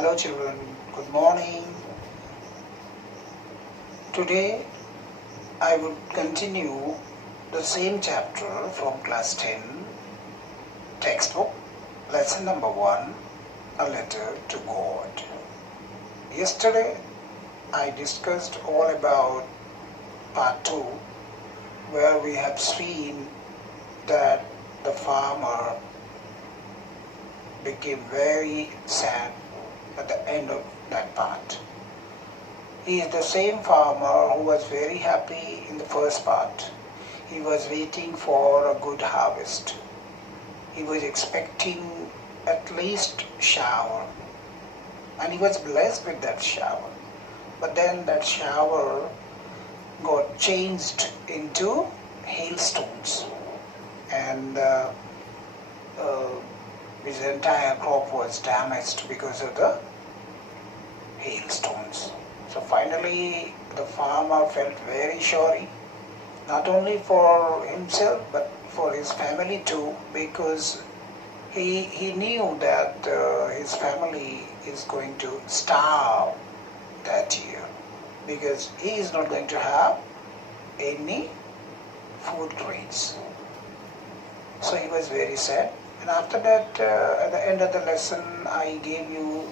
Hello children, good morning. Today I would continue the same chapter from class 10 textbook, lesson number 1, a letter to God. Yesterday I discussed all about part 2, where we have seen that the farmer became very sad at the end of that part. He is the same farmer who was very happy in the first part. He was waiting for a good harvest. He was expecting at least shower, and he was blessed with that shower. But then that shower got changed into hailstones, and his entire crop was damaged because of the hailstones. So finally the farmer felt very sorry, not only for himself but for his family too, because he knew that his family is going to starve that year, because he is not going to have any food grains. So he was very sad. And after that, at the end of the lesson, I gave you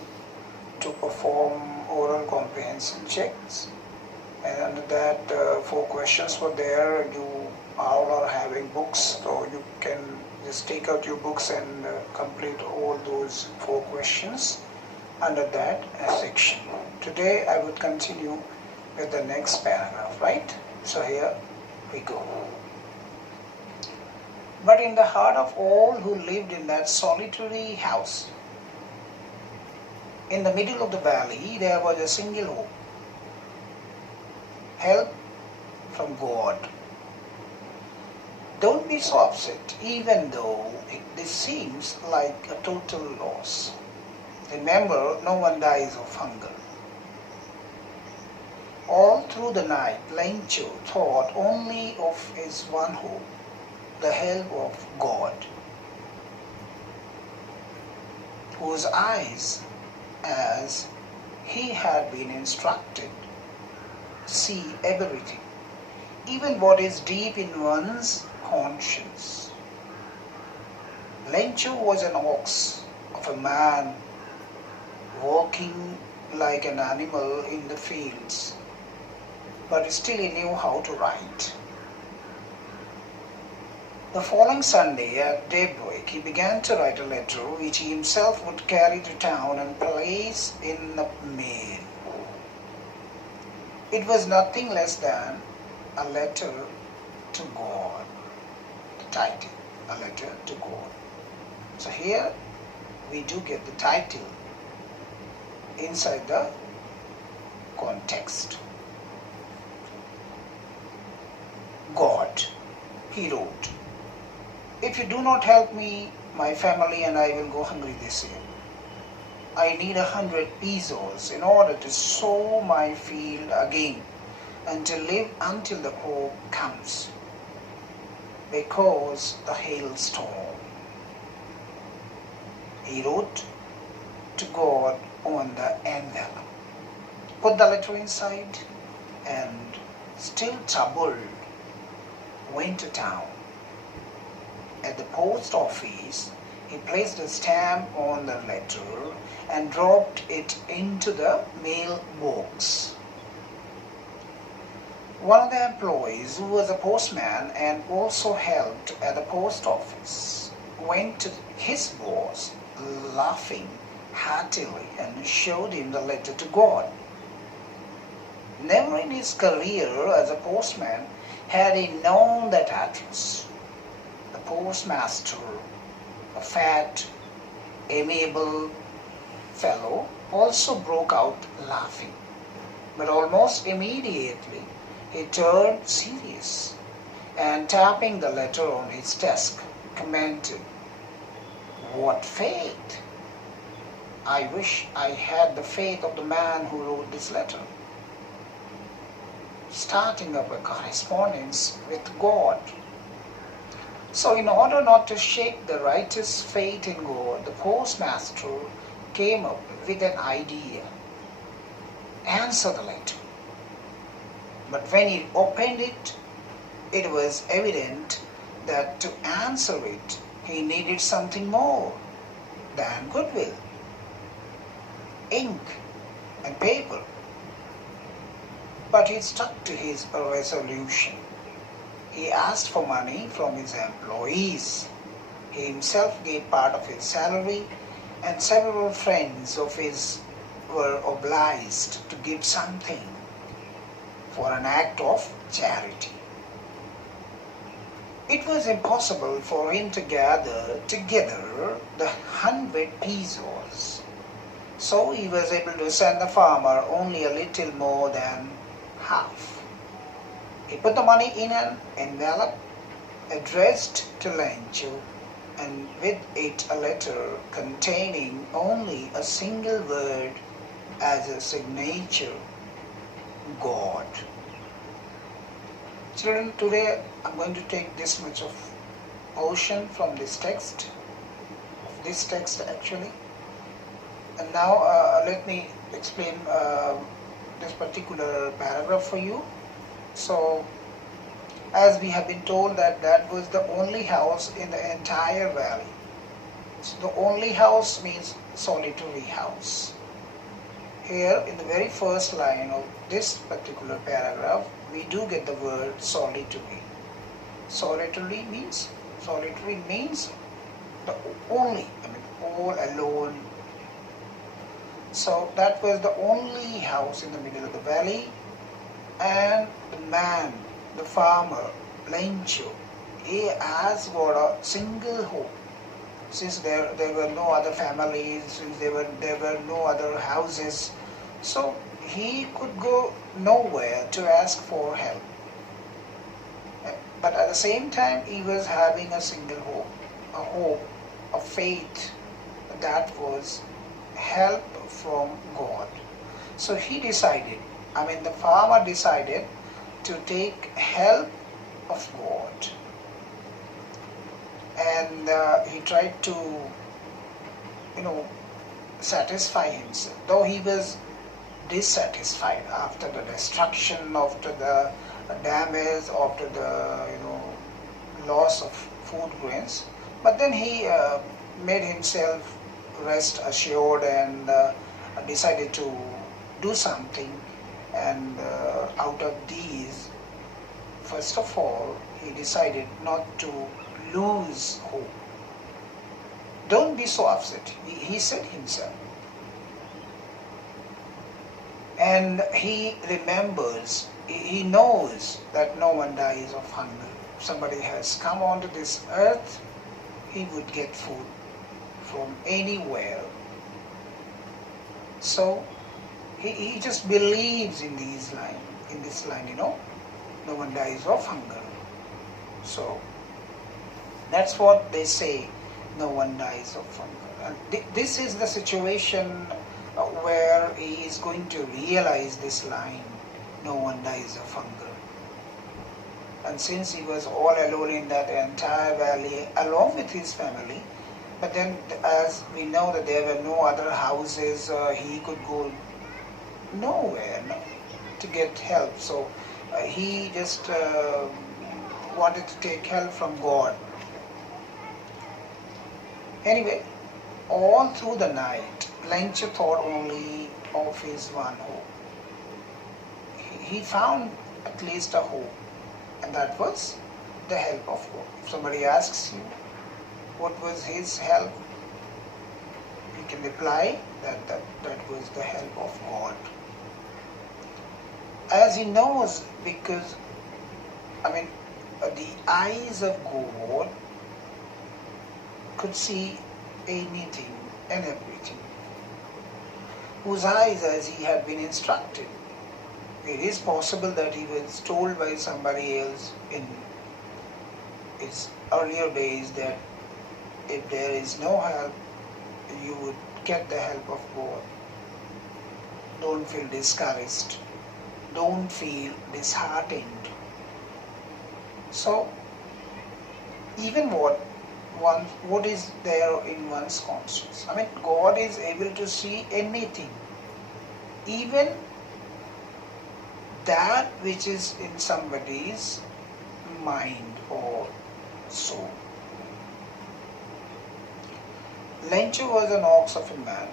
to perform oral comprehension checks. And under that, 4 questions were there. You all are having books, so you can just take out your books and complete all those 4 questions under that section. Today, I would continue with the next paragraph, right? So here we go. But in the heart of all who lived in that solitary house, in the middle of the valley, there was a single hope: help from God. Don't be so upset, even though this seems like a total loss. Remember, no one dies of hunger. All through the night, Lencho thought only of his one hope: the help of God, whose eyes, as he had been instructed, see everything, even what is deep in one's conscience. Lencho was an ox of a man walking like an animal in the fields, but still he knew how to write. The following Sunday at daybreak, he began to write a letter which he himself would carry to town and place in the mail. It was nothing less than a letter to God. The title, a letter to God. So here we do get the title inside the context. God, he wrote, if you do not help me, my family and I will go hungry this year. I need 100 pesos in order to sow my field again and to live until the crop comes, because the hailstorm. He wrote to God on the envelope, put the letter inside, and still troubled, went to town. At the post office, he placed a stamp on the letter and dropped it into the mailbox. One of the employees, who was a postman and also helped at the post office, went to his boss, laughing heartily, and showed him the letter to God. Never in his career as a postman had he known that address. The postmaster, a fat, amiable fellow, also broke out laughing. But almost immediately he turned serious and, tapping the letter on his desk, commented, "What faith! I wish I had the faith of the man who wrote this letter." Starting up a correspondence with God. So in order not to shake the righteous faith in God, the postmaster came up with an idea. Answer the letter. But when he opened it, it was evident that to answer it, he needed something more than goodwill, ink and paper. But he stuck to his resolution. He asked for money from his employees. He himself gave part of his salary, and several friends of his were obliged to give something for an act of charity. It was impossible for him to gather together the 100 pesos. So he was able to send the farmer only a little more than half. He put the money in an envelope addressed to Lencho, and with it a letter containing only a single word as a signature: God. Children, today I'm going to take this much of portion from this text, actually. And now let me explain this particular paragraph for you. So, as we have been told that was the only house in the entire valley. So the only house means solitary house. Here in the very first line of this particular paragraph, we do get the word solitary. Solitary means the only, all alone. So that was the only house in the middle of the valley, and the man, the farmer, Lencho, he has got a single hope. Since there were no other families, since there were no other houses, so he could go nowhere to ask for help. But at the same time, he was having a single hope, a faith, that was help from God. So he decided, the farmer decided to take help of God. And he tried to, satisfy himself. Though he was dissatisfied after the destruction, after the damage, after the, loss of food grains. But then he made himself rest assured and decided to do something. And out of these, first of all, he decided not to lose hope. Don't be so upset, he said himself. And he remembers, he knows that no one dies of hunger. If somebody has come onto this earth, he would get food from anywhere. So he just believes in this line, no one dies of hunger. So that's what they say, no one dies of hunger. And this is the situation where he is going to realize this line, no one dies of hunger. And since he was all alone in that entire valley along with his family, but then as we know that there were no other houses, he could go nowhere to get help. So he just wanted to take help from God. Anyway, all through the night, Lencho thought only of his one hope. He found at least a hope, and that was the help of God. If somebody asks you what was his help, you can reply that was the help of God. As he knows, because the eyes of God could see anything and everything, whose eyes, as he had been instructed. It is possible that he was told by somebody else in his earlier days that if there is no help, you would get the help of God. Don't feel discouraged. Don't feel disheartened. So, even what is there in one's conscience. I mean, God is able to see anything, even that which is in somebody's mind or soul. Lencho was an ox of a man.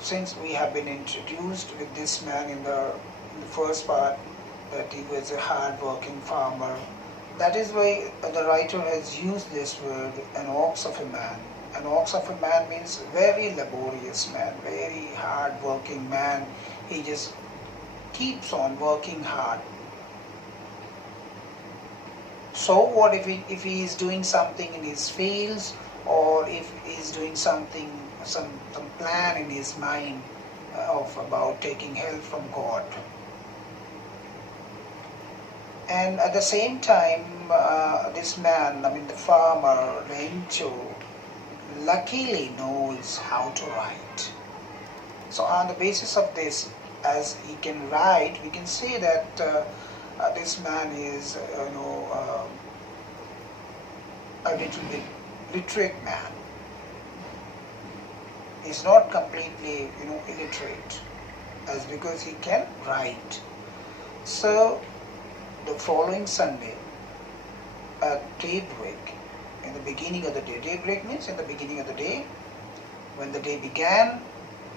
Since we have been introduced with this man in the first part, that he was a hard-working farmer, that is why the writer has used this word, an ox of a man. An ox of a man means very laborious man, very hard-working man. He just keeps on working hard. So what if he is doing something in his fields, or if he is doing something, some plan in his mind of about taking help from God. And at the same time, this man, I mean the farmer, Lencho, luckily knows how to write. So on the basis of this, as he can write, we can say that this man is, a little bit literate man. He's not completely, illiterate, as because he can write. So the following Sunday at daybreak, in the beginning of the day, daybreak means in the beginning of the day, when the day began,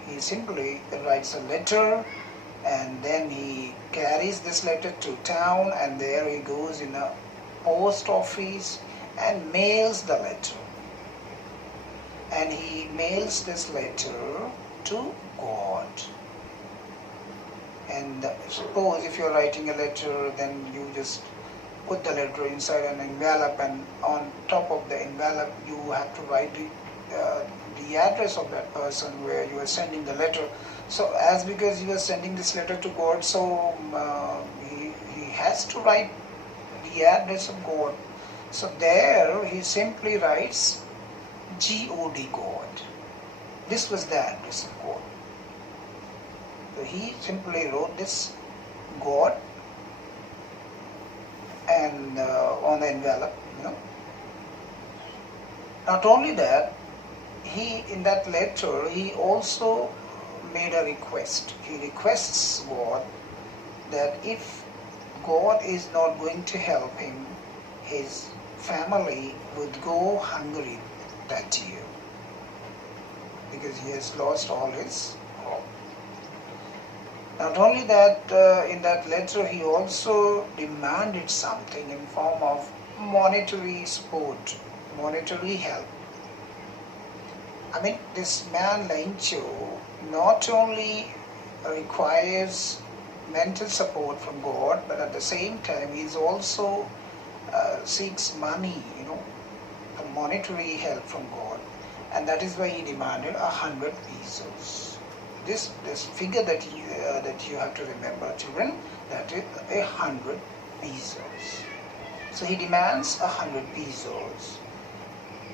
he simply writes a letter, and then he carries this letter to town, and there he goes in a post office and mails the letter. And he mails this letter to God. And suppose if you're writing a letter, then you just put the letter inside an envelope, and on top of the envelope you have to write the address of that person where you are sending the letter. So as because you are sending this letter to God, so he has to write the address of God. So there he simply writes G-O-D, God. This was the address of God. So he simply wrote this God and on the envelope. Not only that, in that letter he also made a request. He requests God that if God is not going to help him, his family would go hungry that year, because he has lost all his hope. Not only that, in that letter he also demanded something in form of monetary support, monetary help. I mean, this man Lencho not only requires mental support from God, but at the same time he also seeks money, monetary help from God, and that is why he demanded 100 pesos. This figure that you have to remember, children, that is 100 pesos. So he demands 100 pesos.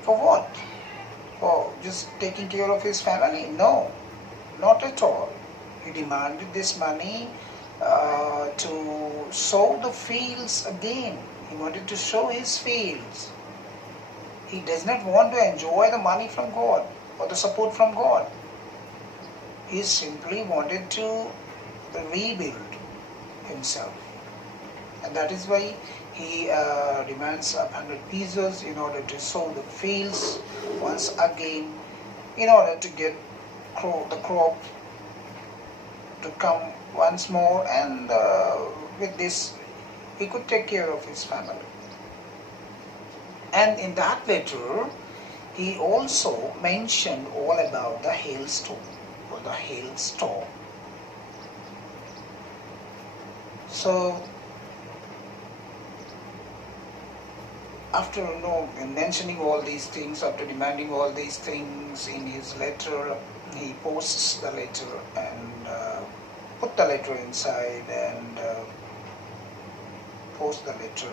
For what? For just taking care of his family? No, not at all. He demanded this money to sow the fields again. He wanted to sow his fields. He does not want to enjoy the money from God or the support from God. He simply wanted to rebuild himself. And that is why he demands 100 pesos in order to sow the fields once again, in order to get the crop to come once more, and with this he could take care of his family. And in that letter he also mentioned all about the hailstorm or the hailstorm. So after mentioning all these things, after demanding all these things in his letter, he posts the letter and put the letter inside and post the letter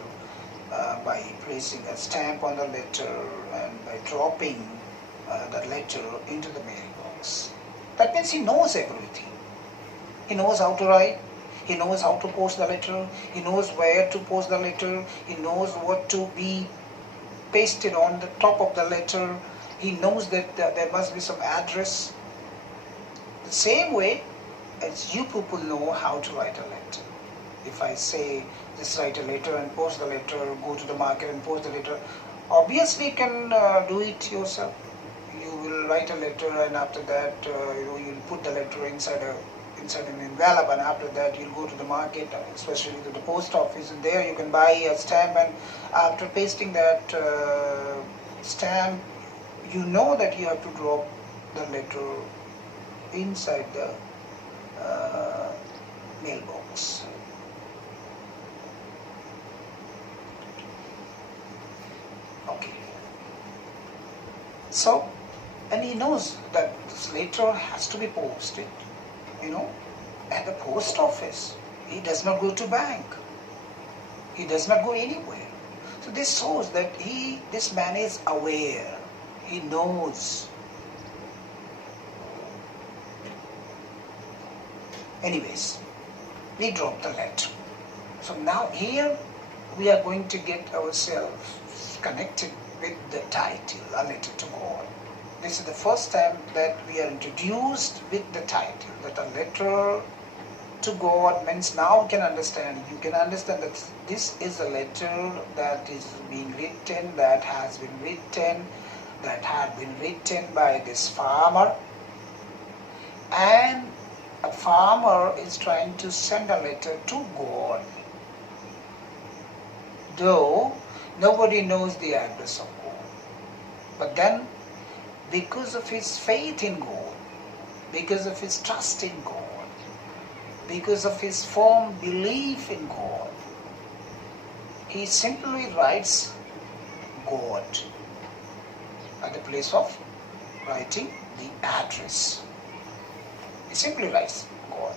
by placing a stamp on the letter and by dropping the letter into the mailbox. That means he knows everything. He knows how to write. He knows how to post the letter. He knows where to post the letter. He knows what to be pasted on the top of the letter. He knows that there must be some address. The same way as you people know how to write a letter. If I say just write a letter and post the letter, go to the market and post the letter, obviously you can do it yourself. You will write a letter, and after that you'll put the letter inside an envelope, and after that you'll go to the market, especially to the post office, and there you can buy a stamp, and after pasting that stamp, you know that you have to drop the letter inside the mailbox. Okay. So, and he knows that this letter has to be posted, at the post office. He does not go to bank. He does not go anywhere. So this shows that this man is aware. He knows. Anyways, we drop the letter. So now here we are going to get ourselves connected with the title, A Letter to God. This is the first time that we are introduced with the title, that a letter to God means now you can understand that this is a letter that is being written, that had been written by this farmer, and a farmer is trying to send a letter to God, though nobody knows the address of God. But then, because of his faith in God, because of his trust in God, because of his firm belief in God, he simply writes God at the place of writing the address. He simply writes God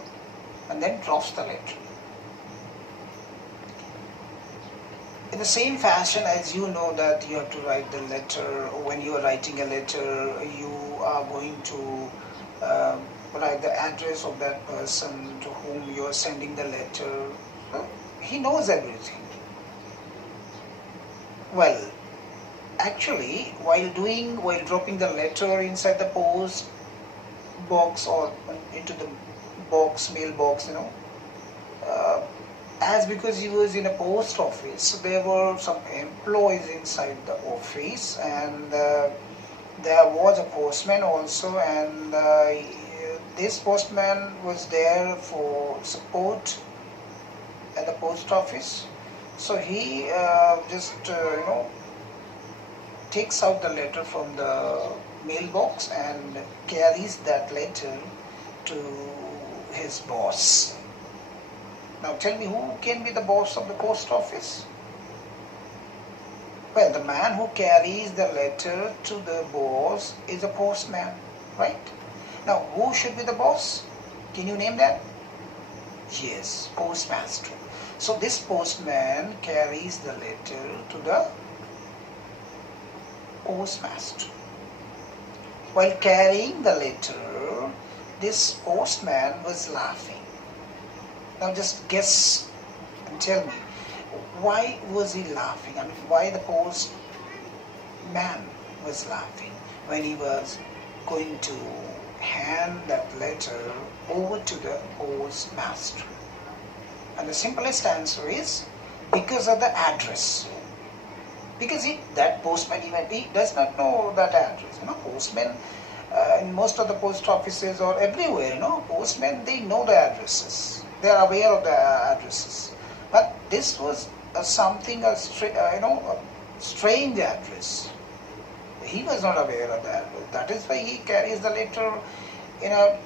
and then drops the letter. In the same fashion as you know that you have to write the letter, when you are writing a letter, you are going to write the address of that person to whom you are sending the letter. He knows everything. Well, actually, while dropping the letter inside the post box or into the mailbox, as because he was in a post office, there were some employees inside the office, and there was a postman also, and this postman was there for support at the post office. So he just takes out the letter from the mailbox and carries that letter to his boss. Now tell me, who can be the boss of the post office? Well, the man who carries the letter to the boss is a postman, right? Now, who should be the boss? Can you name that? Yes, postmaster. So this postman carries the letter to the postmaster. While carrying the letter, this postman was laughing. Now just guess and tell me, why was he laughing? I mean, why the postman was laughing when he was going to hand that letter over to the postmaster? And the simplest answer is because of the address. Because that postman, he does not know that address. Postmen in most of the post offices or everywhere, postmen, they know the addresses. They are aware of the addresses. But this was a strange address. He was not aware of that. That is why he carries the letter in a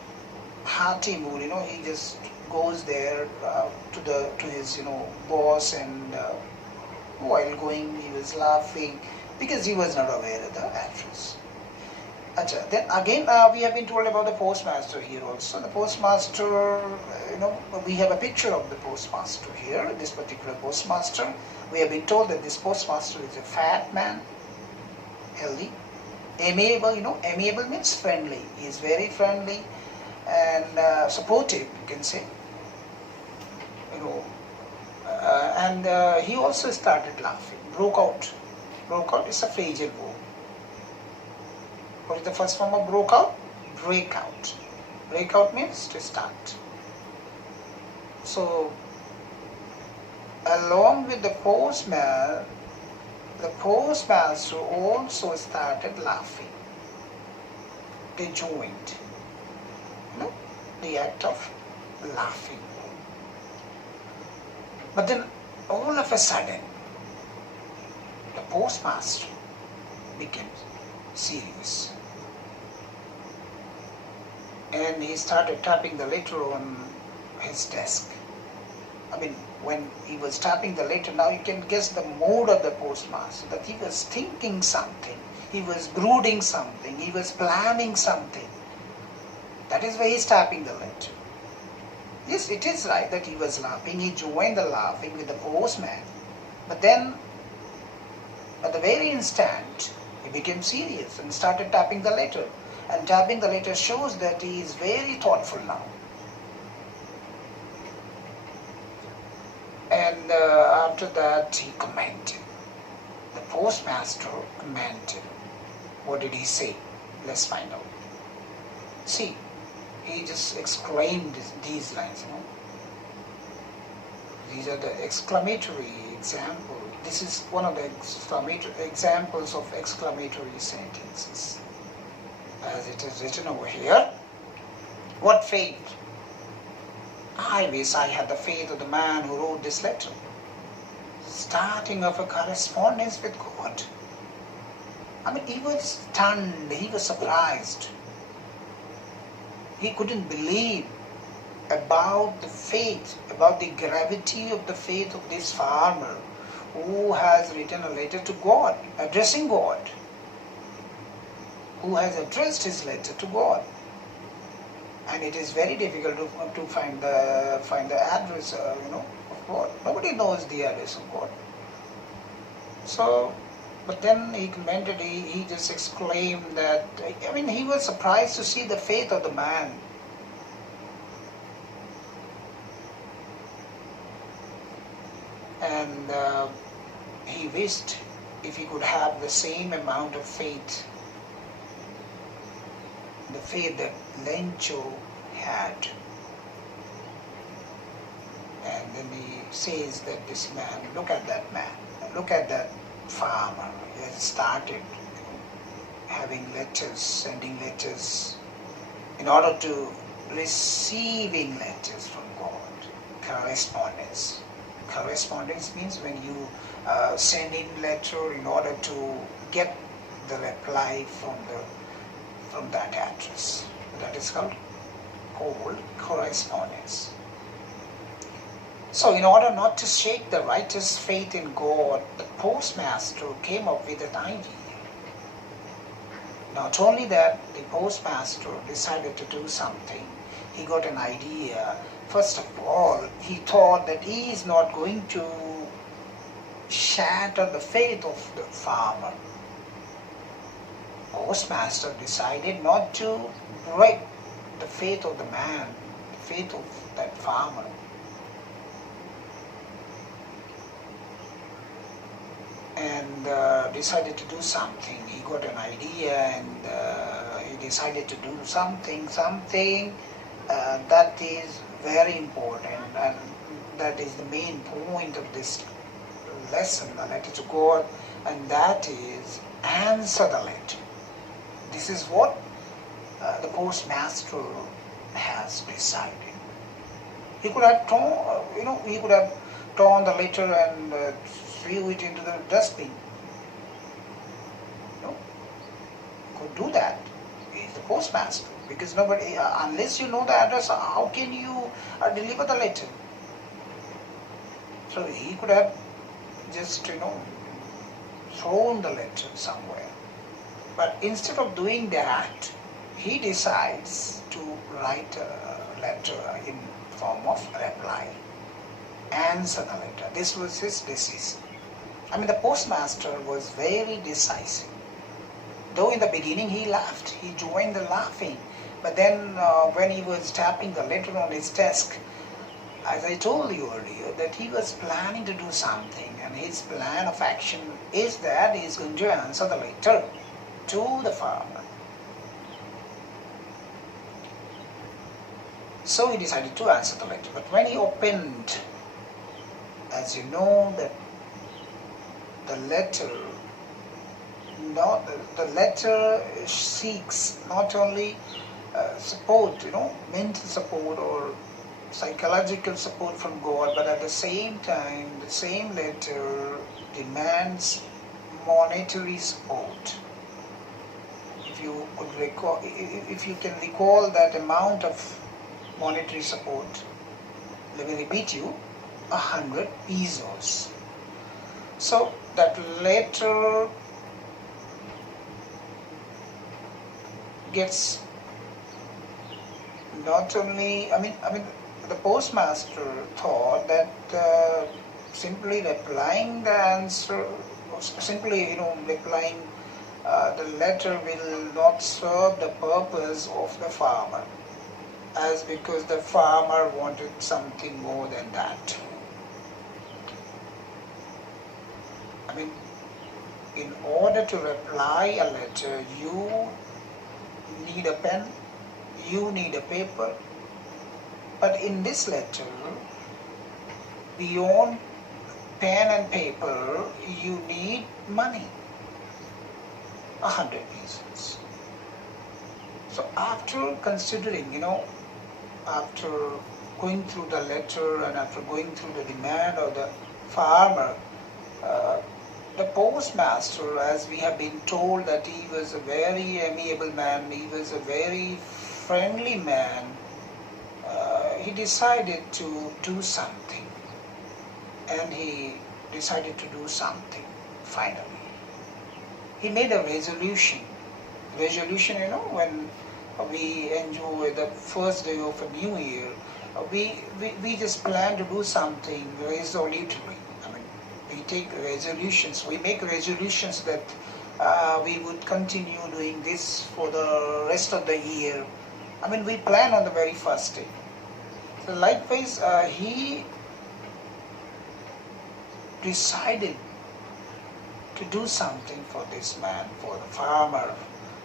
hearty mood. He just goes there to his boss, and while going he was laughing because he was not aware of the address. Then again, we have been told about the postmaster here also. The postmaster, we have a picture of the postmaster here, this particular postmaster. We have been told that this postmaster is a fat man, healthy, amiable. Amiable means friendly. He is very friendly and supportive, you can say. And he also started laughing, broke out Broke out is a phrasal verb. What is the first form of broke out? Break out. Break out means to start. So, along with the postmaster also started laughing. They joined, the act of laughing. But then, all of a sudden, the postmaster became serious. And he started tapping the letter on his desk. I mean, when he was tapping the letter, now you can guess the mood of the postmaster, that he was thinking something, he was brooding something, he was planning something. That is why he's tapping the letter. Yes, it is right that he was laughing, he joined the laughing with the postman. But then, at the very instant, he became serious and started tapping the letter. And tapping the letter shows that he is very thoughtful now. And after that, he commented. The postmaster commented. What did he say? Let's find out. See, he just exclaimed these lines. These are the exclamatory examples. This is one of the examples of exclamatory sentences. As it is written over here, what faith? I wish I had the faith of the man who wrote this letter. Starting of a correspondence with God. I mean, he was stunned, he was surprised. He couldn't believe about the faith, about the gravity of the faith of this farmer who has written a letter to God, addressing God. Who has addressed his letter to God, and it is very difficult to find the address, of God. Nobody knows the address of God. So, but then he commented. He just exclaimed that. I mean, he was surprised to see the faith of the man. And he wished if he could have the same amount of faith. The faith that Lencho had. And then he says that this man, look at that man, look at that farmer. He has started having letters, sending letters, in order to receiving letters from God. Correspondence. Correspondence means when you send in letter in order to get the reply from that address. That is called correspondence. So in order not to shake the writer's faith in God, the postmaster came up with an idea. Not only that, the postmaster decided to do something. He got an idea. First of all, he thought that he is not going to shatter the faith of the farmer. Postmaster decided not to break the faith of the man, the faith of that farmer. And decided to do something. He got an idea and he decided to do something that is very important, and that is the main point of this lesson, the letter to God, and that is answer the letter. This is what the postmaster has decided. He could have torn the letter and threw it into the dustbin. Could do that. He's the postmaster, because nobody, unless you know the address, how can you deliver the letter? So he could have just thrown the letter somewhere. But instead of doing that, he decides to write a letter in form of reply. Answer the letter. This was his decision. The postmaster was very decisive. Though in the beginning he laughed, he joined the laughing. But then when he was tapping the letter on his desk, as I told you earlier, that he was planning to do something, and his plan of action is that he is going to answer the letter to the farmer. So he decided to answer the letter. But when he opened, as you know, that the letter seeks not only support, mental support or psychological support from God, but at the same time, the same letter demands monetary support. If you can recall that amount of monetary support, let me repeat you, 100 pesos. So that letter gets not only, the postmaster thought that simply replying the answer, replying the letter will not serve the purpose of the farmer, as because the farmer wanted something more than that. In order to reply a letter, you need a pen, you need a paper. But in this letter, beyond pen and paper, you need money, 100 pesos. So after considering, after going through the letter and after going through the demand of the farmer, the postmaster, as we have been told that he was a very amiable man, he was a very friendly man, he decided to do something. And he decided to do something, finally. He made a resolution. When we enjoy the first day of a new year, we just plan to do something resolutely. We take resolutions. We make resolutions that we would continue doing this for the rest of the year. We plan on the very first day. So likewise, he decided to do something for this man, for the farmer,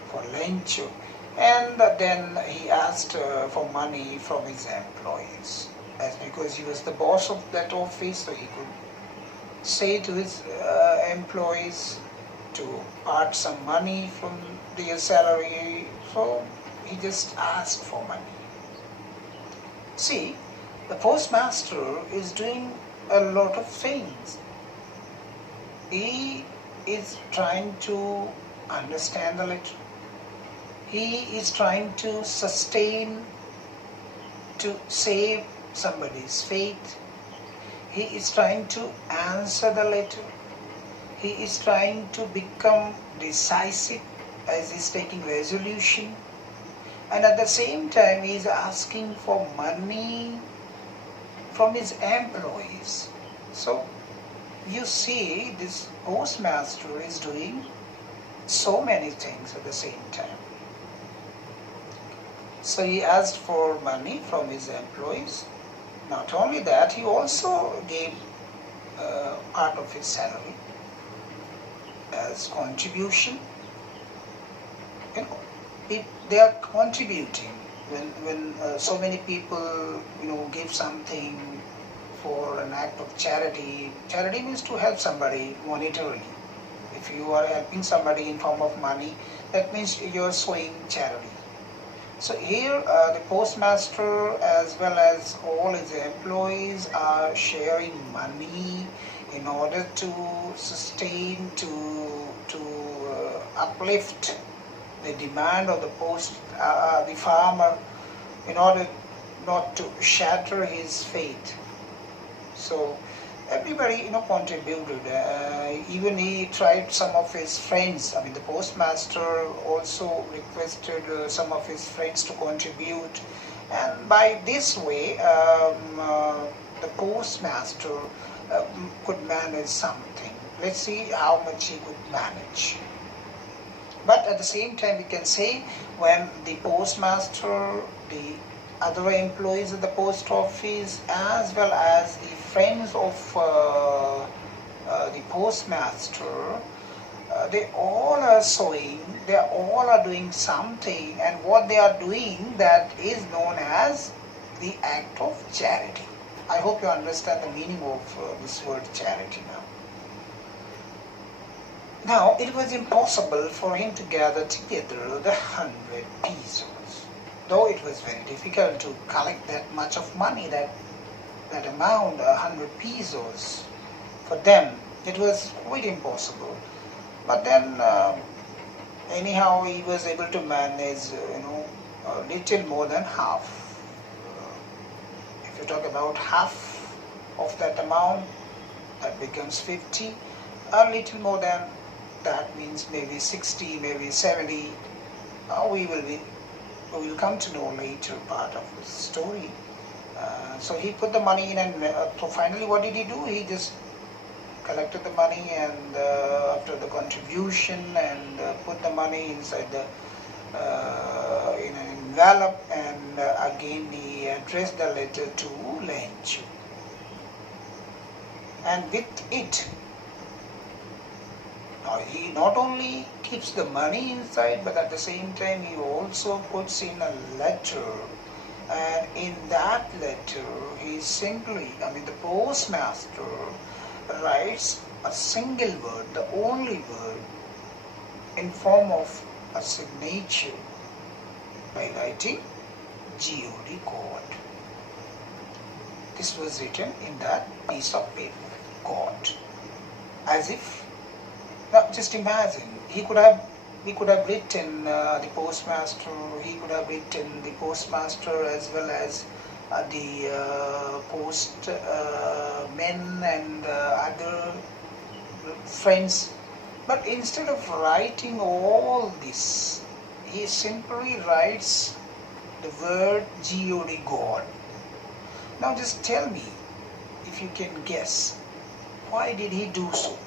for Lencho. And then he asked for money from his employees. As because he was the boss of that office, so he could say to his employees to part some money from their salary. So he just asked for money. See, the postmaster is doing a lot of things. He is trying to understand the letter. He is trying to sustain, to save somebody's faith. He is trying to answer the letter. He is trying to become decisive as he is taking resolution. And at the same time, he is asking for money from his employees. So, you see, this postmaster is doing so many things at the same time. So he asked for money from his employees. Not only that, he also gave part of his salary as contribution. They are contributing when so many people give something for an act of charity. Charity means to help somebody monetarily. If you are helping somebody in form of money, that means you are showing charity. So here the postmaster as well as all his employees are sharing money in order to sustain, to uplift the demand of the farmer, in order not to shatter his faith. So everybody contributed. Even he tried some of his friends. The postmaster also requested some of his friends to contribute, and by this way the postmaster could manage something. Let's see how much he could manage. But at the same time, we can say when the postmaster, the other employees at the post office, as well as the friends of the postmaster, they all are sewing, they all are doing something, and what they are doing, that is known as the act of charity. I hope you understand the meaning of this word charity now. Now, it was impossible for him to gather together the 100 pesos. Though it was very difficult to collect that much of money, that amount, 100 pesos, for them, it was quite impossible. But then, anyhow, he was able to manage, a little more than half. If you talk about half of that amount, that becomes 50. A little more than that means maybe 60, maybe 70. We will come to know later part of the story. So he put the money in, and so finally what did he do? He just collected the money, and after the contribution, and put the money inside the in an envelope, and again he addressed the letter to Lenchu. And with it, he not only keeps the money inside, but at the same time he also puts in a letter, and in that letter he simply, the postmaster writes a single word, the only word, in form of a signature by writing God God. This was written in that piece of paper, God. As if, now just imagine, we could have written the postmaster, he could have written the postmaster as well as the postmen and other friends. But instead of writing all this, he simply writes the word God God. Now just tell me, if you can guess, why did he do so?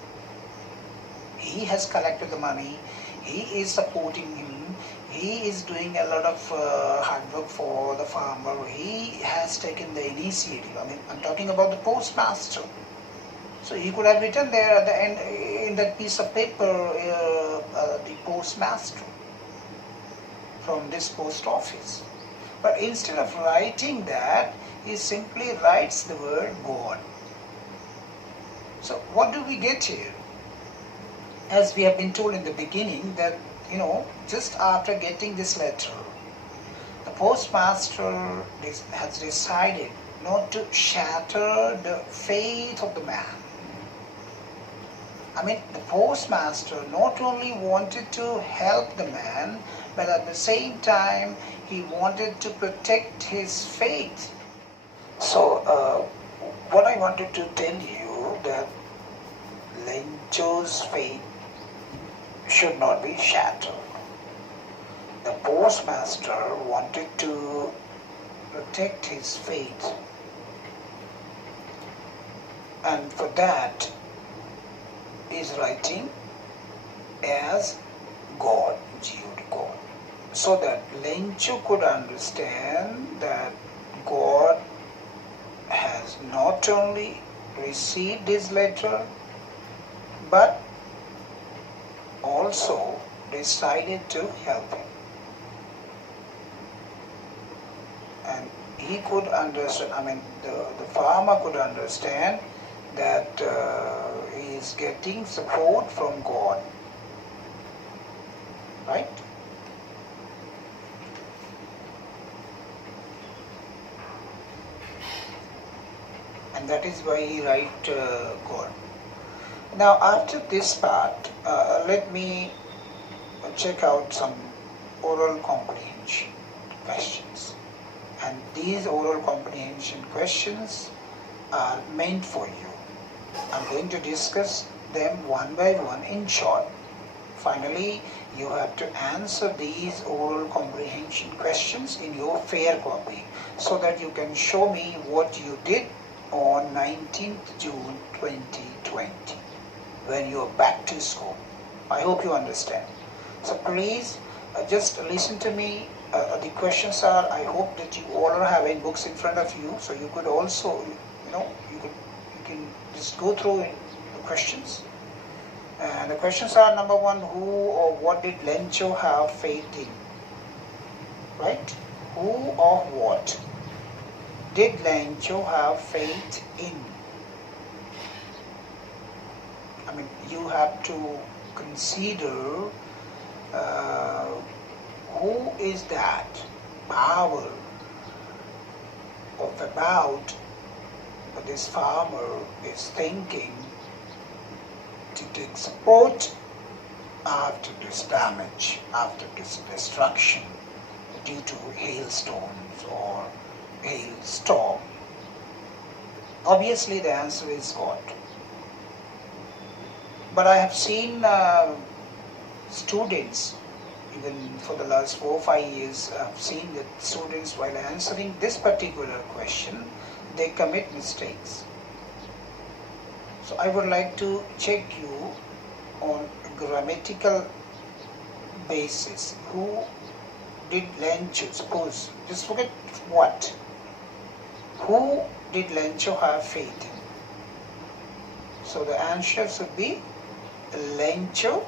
He has collected the money, he is supporting him, he is doing a lot of hard work for the farmer, he has taken the initiative. I'm talking about the postmaster. So he could have written there at the end, in that piece of paper, the postmaster from this post office. But instead of writing that, he simply writes the word God. So what do we get here? As we have been told in the beginning that, just after getting this letter, the postmaster has decided not to shatter the faith of the man. The postmaster not only wanted to help the man, but at the same time, he wanted to protect his faith. So, what I wanted to tell you, that Lencho's faith should not be shattered. The postmaster wanted to protect his faith, and for that is writing as God, God, so that Lencho could understand that God has not only received his letter, but also decided to help him. And he could understand, the farmer could understand that he is getting support from God. Right? And that is why he write God. Now after this part, let me check out some oral comprehension questions. And these oral comprehension questions are meant for you. I'm going to discuss them one by one in short. Finally, you have to answer these oral comprehension questions in your fair copy, so that you can show me what you did on 19th June 2020 when you are back to school. I hope you understand. So please just listen to me the questions are, I hope that you all are having books in front of you, so you could also, you can just go through the questions. And the questions are, number one, who or what did Lencho have faith in? Right? Who or what did Lencho have faith in? I mean, you have to consider who is that power of about this farmer is thinking to take support after this damage, after this destruction due to hailstones or hailstorm? Obviously the answer is God. But I have seen students, even for the last 4 or 5 years, I have seen that students, while answering this particular question, they commit mistakes. So I would like to check you on a grammatical basis. Who did Lencho, suppose, just forget what. Who did Lencho have faith in? So the answer should be Lencho.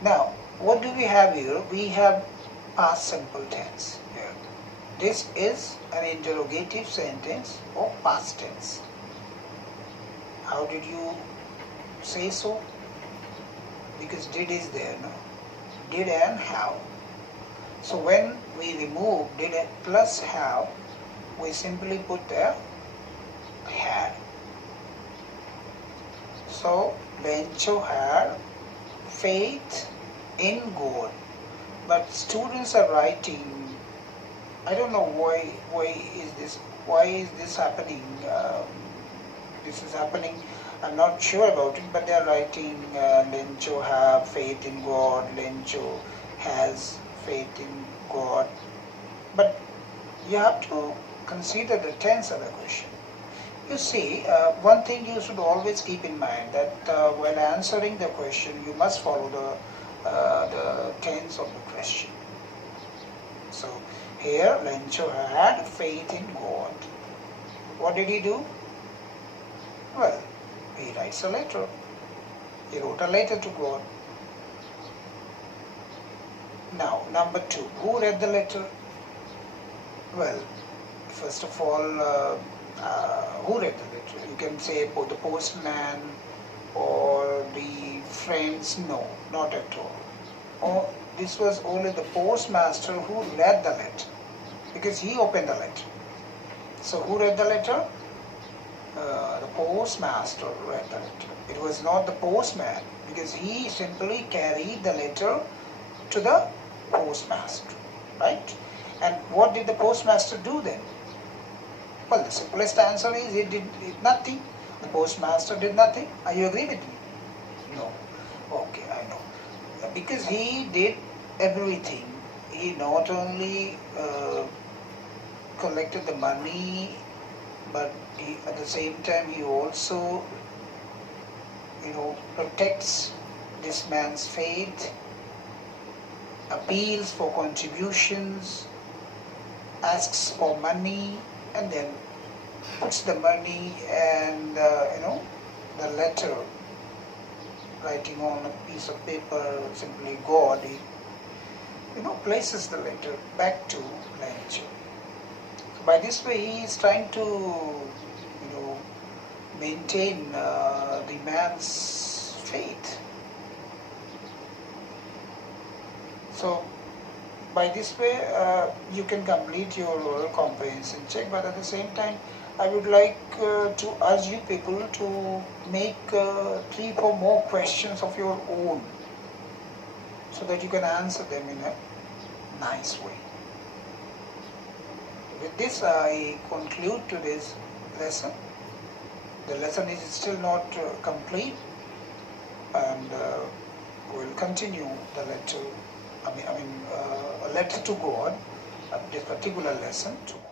Now, what do we have here? We have past simple tense here. This is an interrogative sentence or past tense. How did you say so? Because did is there, no? Did and have. So when we remove did plus have, we simply put there had. So Lencho had faith in God. But students are writing, I don't know why is this happening. This is happening, I'm not sure about it, but they are writing Lencho have faith in God, Lencho has faith in God. But you have to consider the tense of the question. You see, one thing you should always keep in mind, that while answering the question, you must follow the tense of the question. So here, Lencho had faith in God. What did he do? Well, he writes a letter. He wrote a letter to God. Now, number two, who read the letter? Well, first of all, who read the letter? You can say the postman or the friends. No, not at all. This was only the postmaster who read the letter, because he opened the letter. So who read the letter? The postmaster read the letter. It was not the postman, because he simply carried the letter to the postmaster, right? And what did the postmaster do then? Well, the simplest answer is he did nothing. The postmaster did nothing. Are you agree with me? No. Okay, I know. Because he did everything. He not only collected the money, but at the same time he also, protects this man's faith, appeals for contributions, asks for money, and then puts the money and the letter, writing on a piece of paper simply God. He places the letter back to Lencho. So by this way he is trying to maintain the man's faith. So by this way you can complete your oral comprehension check, but at the same time I would like to urge you people to make 3-4 more questions of your own, so that you can answer them in a nice way. With this I conclude today's lesson. The lesson is still not complete, and we'll continue the letter. A letter to God, this particular lesson tomorrow.